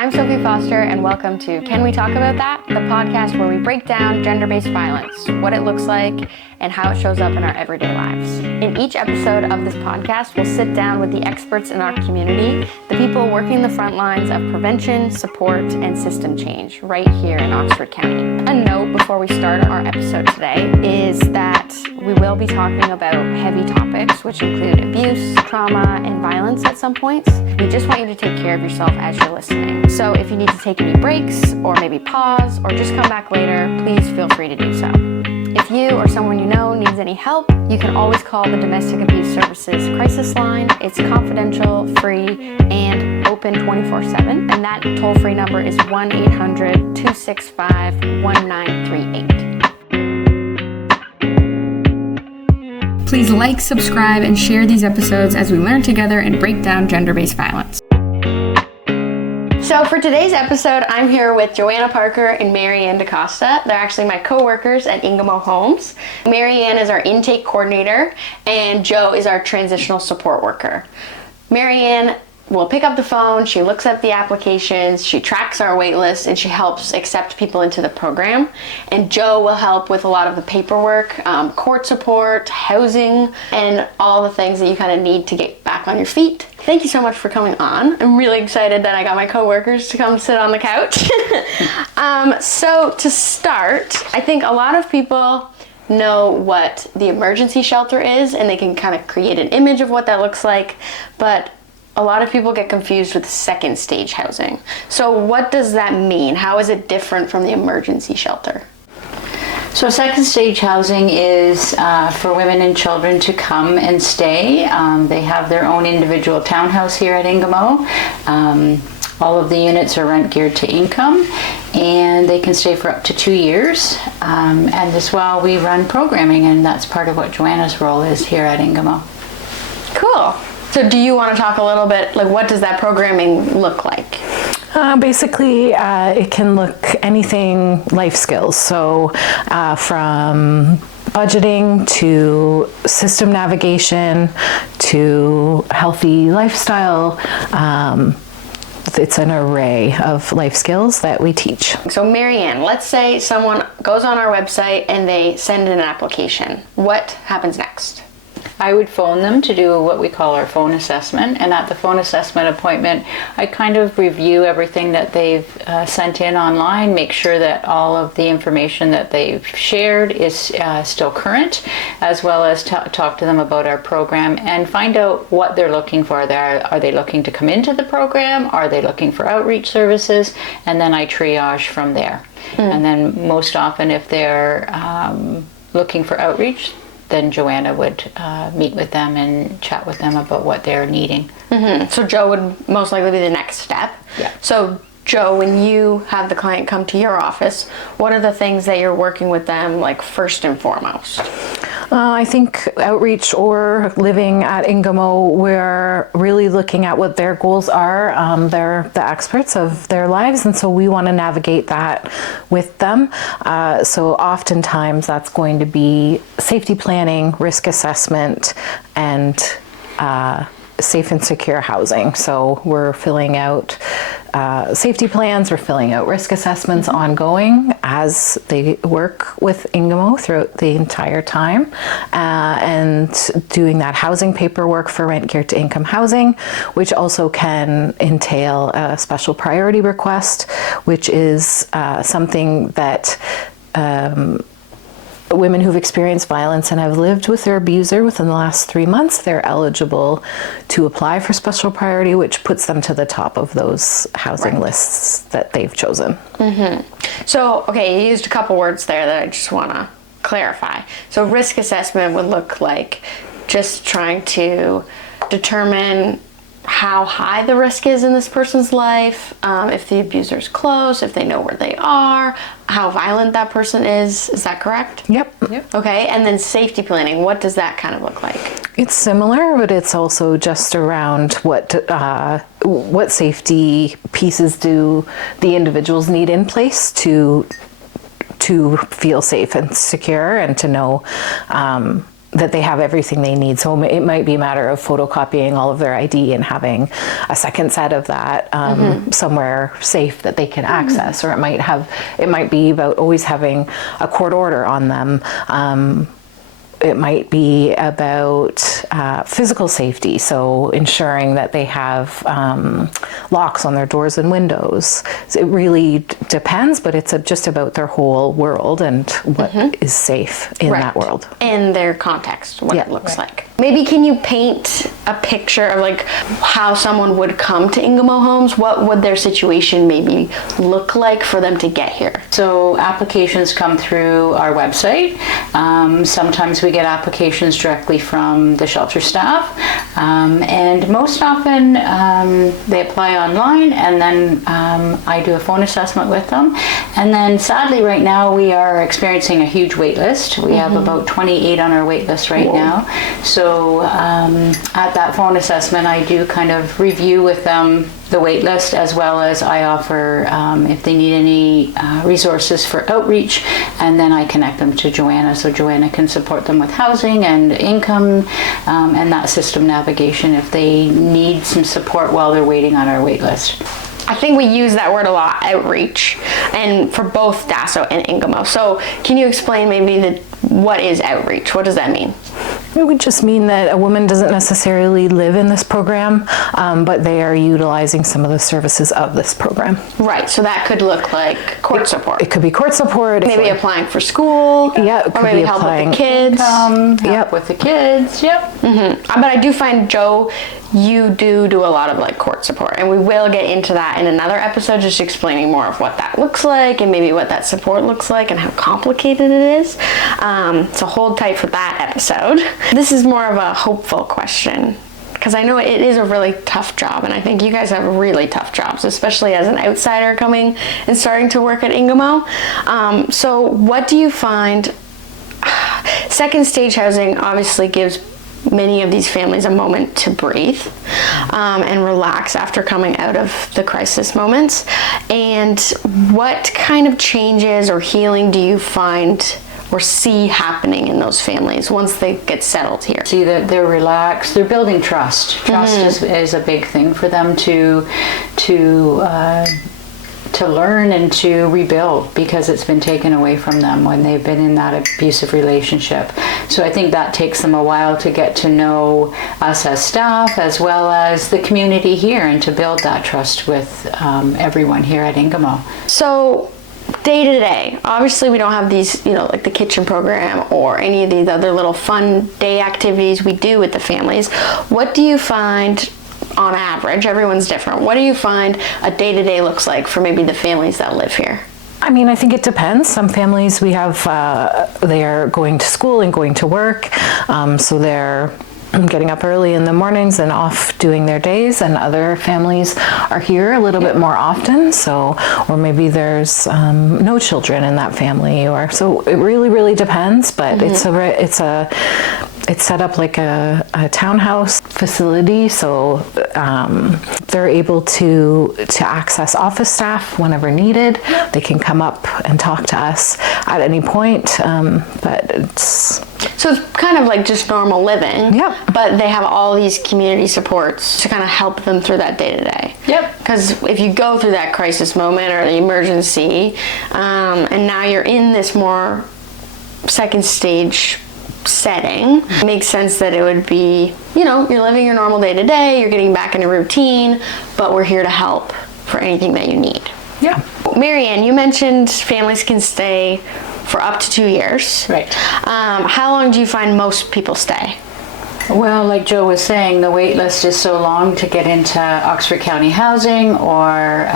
I'm Sophie Foster, and welcome to Can We Talk About That? The podcast where we break down gender-based violence, what it looks like, and how it shows up in our everyday lives. In each episode of this podcast, we'll sit down with the experts in our community, the people working the front lines of prevention, support, and system change right here in Oxford County. A note before we start our episode today is that we will be talking about heavy topics, which include abuse, trauma, and violence at some points. We just want you to take care of yourself as you're listening. So if you need to take any breaks, or maybe pause, or just come back later, please feel free to do so. If you or someone you know needs any help, you can always call the Domestic Abuse Services crisis line. It's confidential, free, and open 24/7. And that toll-free number is 1-800-265-1938. Please like, subscribe, and share these episodes as we learn together and break down gender-based violence. So for today's episode, I'm here with Joanna Parker and Mary Anne Da Costa. They're actually my co-workers at Ingamo Homes. Mary Anne is our intake coordinator, and Joe is our transitional support worker. Mary Anne will pick up the phone, she looks at the applications, she tracks our wait list, and she helps accept people into the program. And Joe will help with a lot of the paperwork, court support, housing, and all the things that you kind of need to get back on your feet. Thank you so much for coming on. I'm really excited that I got my coworkers to come sit on the couch. So to start, I think a lot of people know what the emergency shelter is, and they can kind of create an image of what that looks like, but a lot of people get confused with second stage housing. So what does that mean? How is it different from the emergency shelter? So second stage housing is for women and children to come and stay. They have their own individual townhouse here at Ingamo. All of the units are rent geared to income, and they can stay for up to 2 years. And as well, we run programming, and that's part of what Joanna's role is here at Ingamo. Cool. So do you want to talk a little bit, like what does that programming look like? Basically, it can look anything life skills. So from budgeting to system navigation to healthy lifestyle. It's an array of life skills that we teach. So Mary Anne, let's say someone goes on our website and they send in an application. What happens next? I would phone them to do what we call our phone assessment, and at the phone assessment appointment, I kind of review everything that they've sent in online, make sure that all of the information that they've shared is still current, as well as talk to them about our program and find out what they're looking for. Are they looking to come into the program? Are they looking for outreach services? And then I triage from there. And then most often if they're looking for outreach, then Joanna would meet with them and chat with them about what they're needing. Mm-hmm. So Joe would most likely be the next step. Yeah. So Joe, when you have the client come to your office, what are the things that you're working with them like first and foremost? I think outreach or living at Ingamo, we're really looking at what their goals are. They're the experts of their lives, and so we want to navigate that with them. So oftentimes that's going to be safety planning, risk assessment, and safe and secure housing. So we're filling out safety plans, we're filling out risk assessments ongoing as they work with Ingamo throughout the entire time, and doing that housing paperwork for rent geared to income housing, which also can entail a special priority request, which is something that women who've experienced violence and have lived with their abuser within the last 3 months, they're eligible to apply for special priority, which puts them to the top of those housing lists that they've chosen. Mm-hmm. So, okay, you used a couple words there that I just want to clarify. So risk assessment would look like just trying to determine how high the risk is in this person's life, if the abuser's close, if they know where they are, how violent that person is. Is that correct? Yep. Okay, and then safety planning, what does that kind of look like? It's similar, but it's also just around what safety pieces do the individuals need in place to feel safe and secure, and to know that they have everything they need. So it might be a matter of photocopying all of their ID and having a second set of that somewhere safe that they can access, or it might be about always having a court order on them. It might be about physical safety, so ensuring that they have locks on their doors and windows. So it really depends, but it's just about their whole world and what is safe in that world. In their context, what it looks like. Maybe can you paint a picture of like how someone would come to Ingamo Homes? What would their situation maybe look like for them to get here? So applications come through our website. Sometimes we get applications directly from the shelter staff, and most often they apply online, and then I do a phone assessment with them. And then sadly right now we are experiencing a huge wait list. We have about 28 on our wait list right now. So at that phone assessment I do kind of review with them the wait list, as well as I offer if they need any resources for outreach, and then I connect them to Joanna, so Joanna can support them with housing and income and that system navigation if they need some support while they're waiting on our wait list. I think we use that word a lot, outreach, and for both Dasso and Ingamo. So can you explain maybe what is outreach? What does that mean? It would just mean that a woman doesn't necessarily live in this program, but they are utilizing some of the services of this program. Right, so that could look like court support. It could be court support. Maybe applying for school. Yeah, it could or maybe be help applying. with the kids. Help with the kids, But I do find, Joe, you do a lot of like court support, and we will get into that in another episode, just explaining more of what that looks like and maybe what that support looks like and how complicated it is. So hold tight for that episode. This is more of a hopeful question, because I know it is a really tough job, and I think you guys have really tough jobs, especially as an outsider coming and starting to work at Ingamo. So what do you find? Second stage housing obviously gives many of these families a moment to breathe and relax after coming out of the crisis moments. And what kind of changes or healing do you find or see happening in those families once they get settled here? See that they're relaxed, they're building trust. Trust is a big thing for them to learn and to rebuild, because it's been taken away from them when they've been in that abusive relationship. So I think that takes them a while to get to know us as staff, as well as the community here, and to build that trust with everyone here at Ingamo. So day to day, obviously we don't have these, like the kitchen program or any of these other little fun day activities we do with the families. What do you find on average? Everyone's different. What do you find a day-to-day looks like for maybe the families that live here? I mean, I think it depends. Some families we have, they're going to school and going to work, so they're getting up early in the mornings and off doing their days, and other families are here a little bit more often, or maybe there's no children in that family, or so it really depends. But it's set up like a townhouse facility, so they're able to access office staff whenever needed. They can come up and talk to us at any point, but so it's kind of like just normal living. Yep. But they have all these community supports to kind of help them through that day to day. Yep. Because if you go through that crisis moment or the emergency, and now you're in this more second stage setting, it makes sense that it would be, you're living your normal day to day, you're getting back in a routine, but we're here to help for anything that you need. yeah. Mary Anne, you mentioned families can stay for up to 2 years. Right. How long do you find most people stay? Well, like Joe was saying, the wait list is so long to get into Oxford County housing or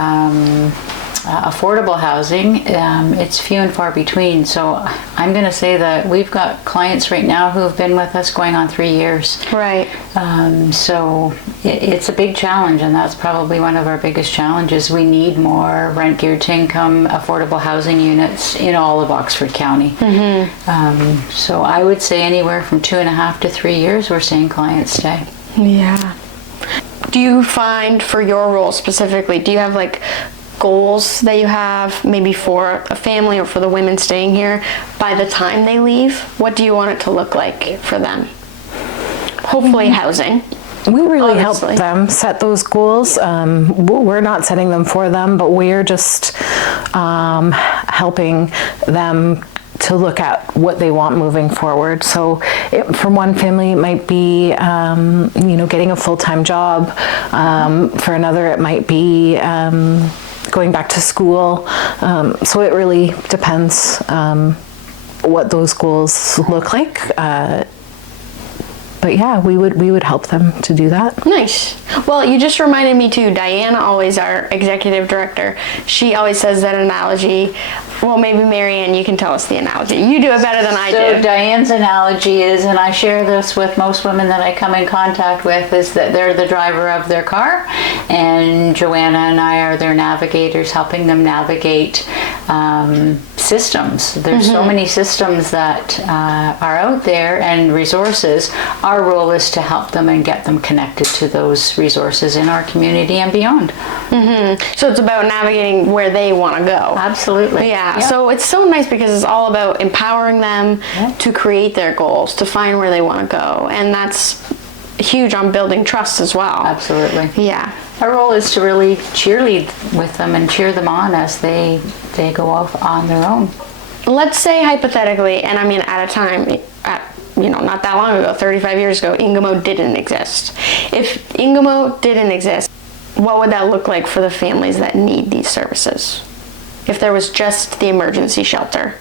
affordable housing. It's few and far between. So I'm going to say that we've got clients right now who have been with us going on 3 years. Right. So it's a big challenge, and that's probably one of our biggest challenges. We need more rent geared to income affordable housing units in all of Oxford County. Mm-hmm. So I would say anywhere from 2.5 to 3 years we're seeing clients stay. Yeah. Do you find for your role specifically, do you have like goals that you have maybe for a family or for the women staying here by the time they leave? What do you want it to look like for them? Hopefully housing. We really help Obviously. them set those goals. We're not setting them for them, but we're just helping them to look at what they want moving forward. So for one family, it might be, getting a full-time job. For another, it might be going back to school. So it really depends what those goals look like. But yeah, we would help them to do that. Nice. Well, you just reminded me too, Diana, always our executive director, she always says that analogy. Well, maybe Mary Anne, you can tell us the analogy. You do it better than I do. So Diane's analogy is, and I share this with most women that I come in contact with, is that they're the driver of their car, and Joanna and I are their navigators, helping them navigate systems. There's so many systems that are out there and resources. Our role is to help them and get them connected to those resources in our community and beyond. So it's about navigating where they want to go. Absolutely. Yeah. Yep. So it's so nice because it's all about empowering them to create their goals, to find where they want to go. And that's huge on building trust as well. Absolutely. Yeah. Our role is to really cheerlead with them and cheer them on as they go off on their own. Let's say hypothetically, and I mean at a time, not that long ago, 35 years ago, Ingamo didn't exist. If Ingamo didn't exist, what would that look like for the families that need these services? If there was just the emergency shelter?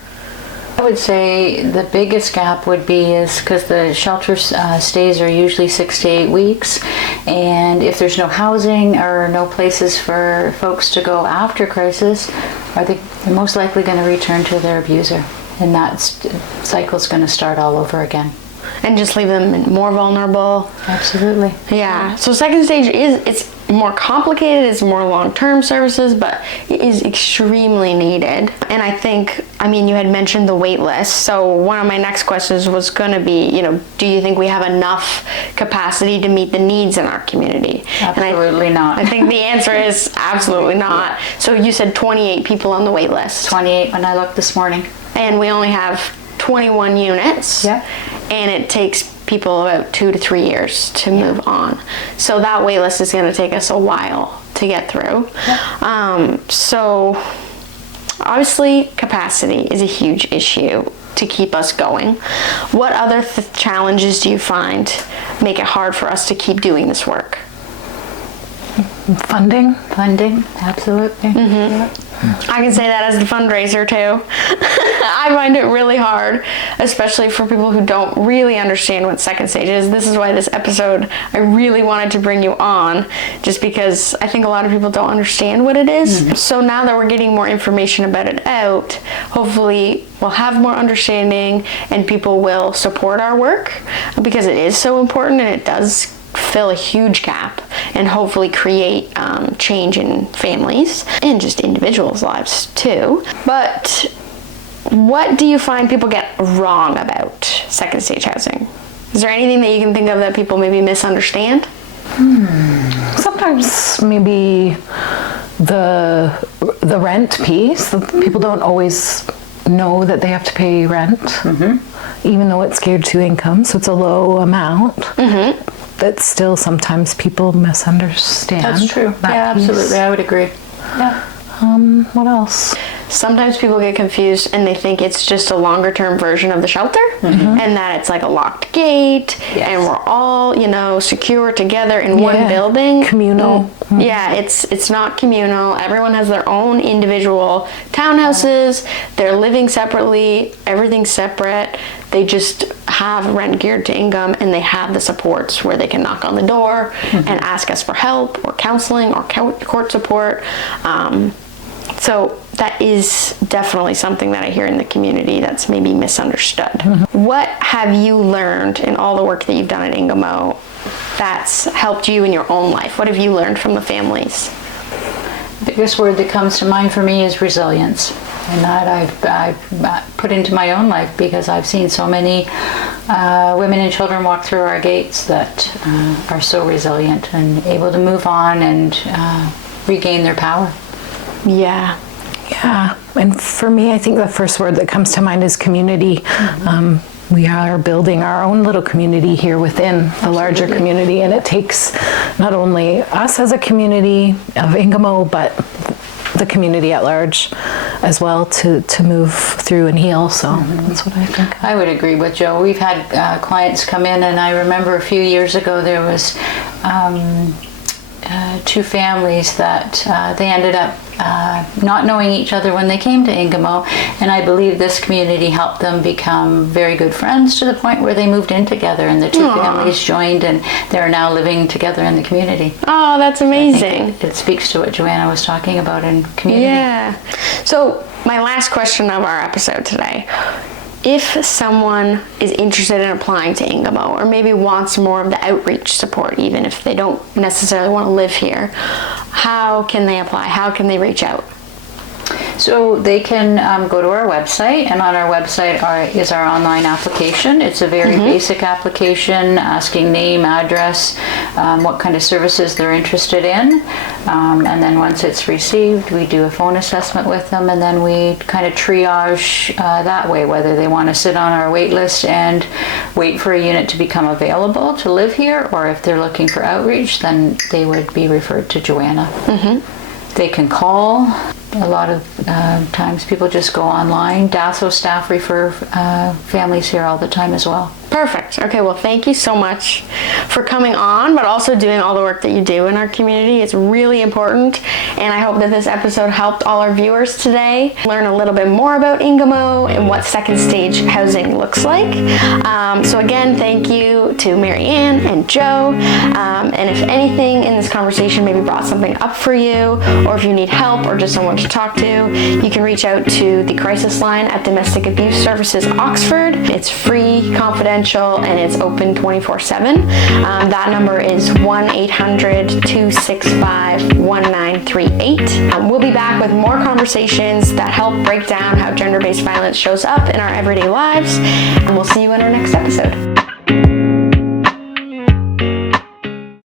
I would say the biggest gap would be is because the shelter stays are usually 6 to 8 weeks, and if there's no housing or no places for folks to go after crisis, they're most likely going to return to their abuser, and that cycle's going to start all over again. And just leave them more vulnerable. Absolutely. Yeah. So second stage it's more complicated, it's more long-term services, but it is extremely needed. And I think, you had mentioned the wait list. So one of my next questions was going to be, do you think we have enough capacity to meet the needs in our community? Absolutely not. I think the answer is absolutely not. So you said 28 people on the wait list. 28 when I looked this morning. And we only have 21 units. Yeah. And it takes people about 2 to 3 years to move on. So that wait list is going to take us a while to get through. Yeah. So obviously capacity is a huge issue to keep us going. What other challenges do you find make it hard for us to keep doing this work? Funding, absolutely. Yeah. I can say that as the fundraiser too. I find it really hard, especially for people who don't really understand what second stage is. This is why this episode, I really wanted to bring you on, just because I think a lot of people don't understand what it is. So now that we're getting more information about it out, hopefully we'll have more understanding and people will support our work, because it is so important and it does fill a huge gap and hopefully create change in families and just individuals' lives too. But what do you find people get wrong about second stage housing? Is there anything that you can think of that people maybe misunderstand? Sometimes maybe the rent piece. People don't always know that they have to pay rent, even though it's geared to income, so it's a low amount. That still sometimes people misunderstand. That's true. Yeah, piece. absolutely. I would agree. Yeah. What else? Sometimes people get confused and they think it's just a longer term version of the shelter, and that it's like a locked gate and we're all, secure together in one building. Communal. Yeah, it's not communal. Everyone has their own individual townhouses. They're living separately. Everything's separate. They just have rent geared to income, and they have the supports where they can knock on the door and ask us for help or counseling or court support. So that is definitely something that I hear in the community that's maybe misunderstood. What have you learned in all the work that you've done at Ingamo that's helped you in your own life? What have you learned from the families? The biggest word that comes to mind for me is resilience, and that I've put into my own life, because I've seen so many women and children walk through our gates that are so resilient and able to move on and regain their power. Yeah. Yeah, and for me, I think the first word that comes to mind is community. We are building our own little community here within the larger community, and it takes not only us as a community of Ingamo, but the community at large as well to move through and heal. So that's what I think. I would agree with Joe. We've had clients come in, and I remember a few years ago there was two families that they ended up not knowing each other when they came to Ingamo, and I believe this community helped them become very good friends to the point where they moved in together, and the two families joined, and they're now living together in the community. Oh, that's amazing. It speaks to what Joanna was talking about in community. Yeah. So my last question of our episode today. If someone is interested in applying to Ingamo, or maybe wants more of the outreach support, even if they don't necessarily want to live here, how can they apply? How can they reach out? So they can go to our website, and on our website is our online application. It's a very basic application asking name, address, what kind of services they're interested in. And then once it's received, we do a phone assessment with them, and then we kind of triage that way, whether they want to sit on our wait list and wait for a unit to become available to live here, or if they're looking for outreach, then they would be referred to Joanna. They can call. A lot of times people just go online. DASO staff refer families here all the time as well. Perfect. Okay, well, thank you so much for coming on, but also doing all the work that you do in our community. It's really important, and I hope that this episode helped all our viewers today learn a little bit more about Ingamo and what second stage housing looks like. So again, thank you to Mary Anne and Joe, and if anything in this conversation maybe brought something up for you, or if you need help or just someone to talk to, you can reach out to the crisis line at Domestic Abuse Services Oxford. It's free, confidential, and it's open 24/7. That number is 1-800-265-1938. We'll be back with more conversations that help break down how gender-based violence shows up in our everyday lives, and we'll see you in our next episode.